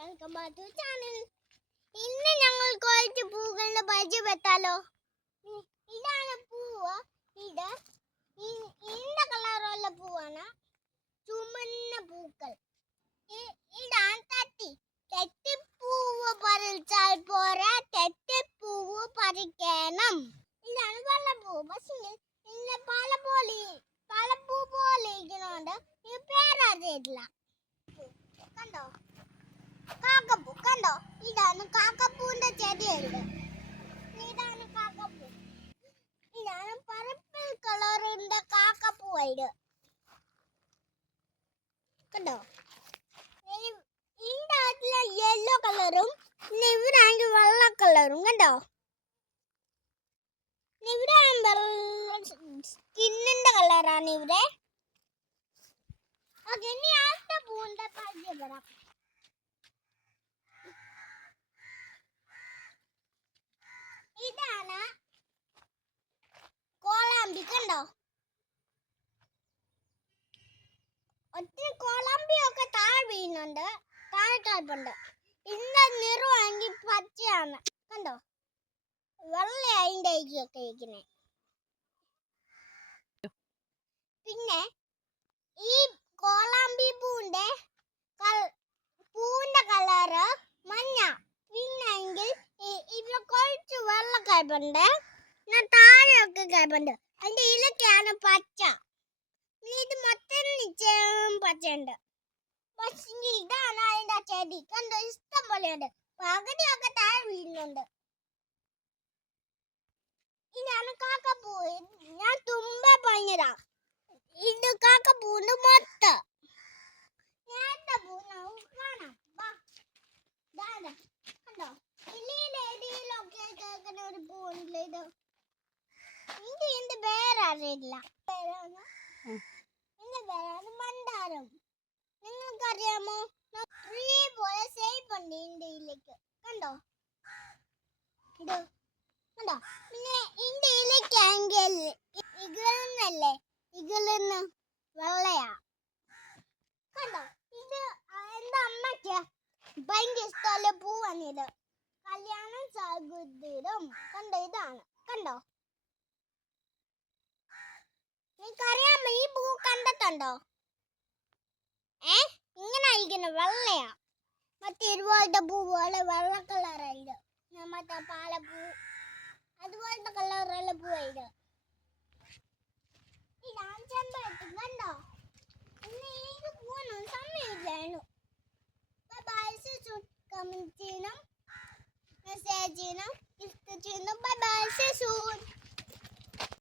Welcome back to channel. ഇന്ന് ഞങ്ങൾ കുറച്ച് പൂക്കളുടെ പരിചയപ്പെട്ടാലോ. ഇതാണ് പൂവ്. ഇത് ഇന്ത കളറുള്ള പൂവാണ്. ചുമന്ന പൂക്കൾ. ഇതാണ് തെറ്റിപ്പൂവ് പറിച്ചാൽ പോരാ, തെറ്റിപ്പൂവ് പറിക്കണം. ഇതാണ് വെള്ളപ്പൂ. പക്ഷേ ഇന്ന് പല പൂ പോലെ ഇരിക്കുന്നുണ്ട്. ഈ പേരറിയില്ല. കണ്ടോ കാക്കപ്പൂ? കണ്ടോ, ഇതാണ് കാക്കപ്പൂവിന്റെ ചെടിയുണ്ട്. ഇതാണ് കാക്കപ്പൂ. ഇതാണ് പർപ്പിൾ കളറിന്റെ കാക്കപ്പൂ. ഇത് കണ്ടോ, ഇതിന്റെ അകത്തില് യെല്ലോ കളറും ഇവിടാണെങ്കിൽ വെള്ള കളറും. കണ്ടോ, ഇവിടെ സ്കിന്നിന്റെ കളറാണ് ഇവിടെ. ഓക്കെ, ഇനി അടുത്ത പൂവിന്റെ പരിചയപ്പെടാം. ഇതാണ് കോളാമ്പി. കണ്ടോ, ഒത്തിരി കോളാമ്പിയൊക്കെ താഴെ വീഴുന്നുണ്ട്, താഴെ കിടപ്പുണ്ട്. ഇതിന്റെ നിറമാണെങ്കിൽ പച്ചയാണ്. കണ്ടോ, വെള്ള അതിൻ്റെ ഒക്കെ ഇരിക്കുന്നത്. പിന്നെ ഈ കോളാമ്പി പൂവിന്റെ കളറ് മഞ്ഞ. പിന്നെങ്കിൽ ഇവിടെ കുറച്ച് വെള്ള കിടപ്പുണ്ട്, താഴെയൊക്കെ കിടപ്പുണ്ട്. അതിന്റെ ഇലക്കാണ് പച്ച. ഇത് മൊത്തം നിശ്ചയം പച്ചയുണ്ട്. പക്ഷേ ഇതാണ് അതിന്റെ ചെടി. കണ്ടോ, ഇഷ്ടം പോലെയുണ്ട്. പകുതിയൊക്കെ താഴെ വീഴുന്നുണ്ട്. ഇതാണ് കാക്കപ്പൂ. ഞാൻ തുമ്പെ പറഞ്ഞതാ. ഇത് കാക്കപ്പൂവിന്റെ മൊത്തം. നേരത്തെ പൂ കാണാം. കണ്ടോ, ഇലയിലൊക്കെ കേൾക്കുന്ന ഒരു പൂവുണ്ടല്ലോ. ഇതിന്റെ പേരറിയില്ല. എന്റെ പേരാണ് മന്ദാരം. നിങ്ങൾക്കറിയാമോ? പോലെ ഷേപ്പ് ഉണ്ട് ഇതിന്റെ ഇലയ്ക്ക്. കണ്ടോ, ഇത് കണ്ടോ. പിന്നെ ഇതിന്റെ ഇലയ്ക്കാണെങ്കിൽ ഇകളന്നല്ലേ, ഇകളന്ന് വെള്ളയാ. കണ്ടോ, ഇത് എന്റെ അമ്മയ്ക്ക് ഭയങ്കര ഇഷ്ടമുള്ള പൂവാണ് ഇത്. കല്യാണം സാഹചര്യം. കണ്ടോ, ഇതാണ്. കണ്ടോ, നിനക്കറിയാമോ ഈ പൂ കണ്ടിട്ടുണ്ടോ? ഇങ്ങനെ ആയിരിക്കുന്നു, വെള്ളയാ. മറ്റേ ഇതുപോലത്തെ പൂ പോലെ വെള്ള കളറായത്. മറ്റേ പാലപ്പൂ അതുപോലത്തെ കളറുള്ള പൂവായത്. ഇതാണ് ചെമ്പരത്തി. കണ്ടോ, ഇന്ന് ഏത് പൂവൊന്നും സമയമില്ലായിരുന്നു. ബൈ, കമന്റ് ചെയ്യണം.